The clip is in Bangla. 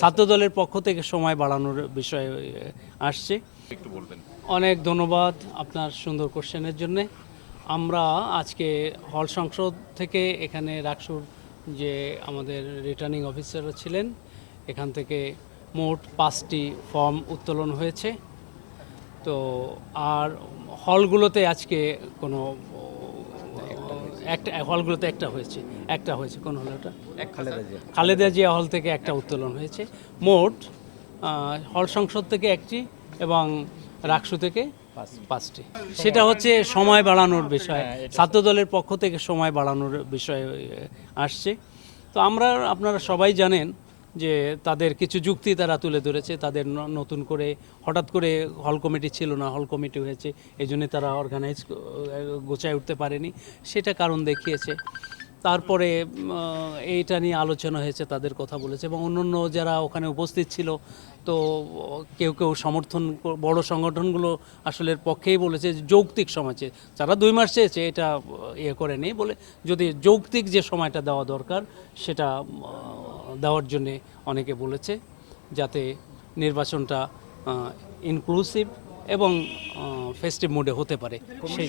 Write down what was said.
ছাত্র দলের পক্ষ থেকে সময় বাড়ানোর বিষয়ে আসছে। একটু বলবেন। অনেক ধন্যবাদ আপনার সুন্দর কোশ্চেনের জন্যে। আমরা আজকে হল সংসদ থেকে এখানে রাকসুর যে আমাদের রিটার্নিং অফিসাররা ছিলেন, এখান থেকে মোট 5টি ফর্ম উত্তোলন হয়েছে। তো আর হলগুলোতে আজকে কোনো একটা হলগুলোতে একটা হয়েছে কোন হল ওটা? খালেদা জিয়া হল থেকে একটা উত্তোলন হয়েছে। মোট হল সংসদ থেকে একটি এবং রাকসু থেকে 5টি। সেটা হচ্ছে সময় বাড়ানোর বিষয়, ছাত্র দলের পক্ষ থেকে সময় বাড়ানোর বিষয় আসছে। তো আপনারা সবাই জানেন যে তাদের কিছু যুক্তি তারা তুলে ধরেছে। তাদের নতুন করে হঠাৎ করে হল কমিটি ছিল না, হল কমিটি হয়েছে, এই জন্য তারা অর্গানাইজ গোছায় উঠতে পারেনি, সেটা কারণ দেখিয়েছে। তারপরে এইটা নিয়ে আলোচনা হয়েছে, তাদের কথা বলেছে এবং অন্যান্য যারা ওখানে উপস্থিত ছিল, তো কেউ কেউ সমর্থন, বড় সংগঠনগুলো আসলে পক্ষেই বলেছে যে যৌক্তিক সময় চেয়ে, যারা 2 মাস চেয়েছে এটা ইয়ে করেনি, বলে যদি যৌক্তিক যে সময়টা দেওয়া দরকার সেটা দেওয়ার জন্যে অনেকে বলেছে, যাতে নির্বাচনটা ইনক্লুসিভ এবং ফেস্টিভ মোডে হতে পারে সেই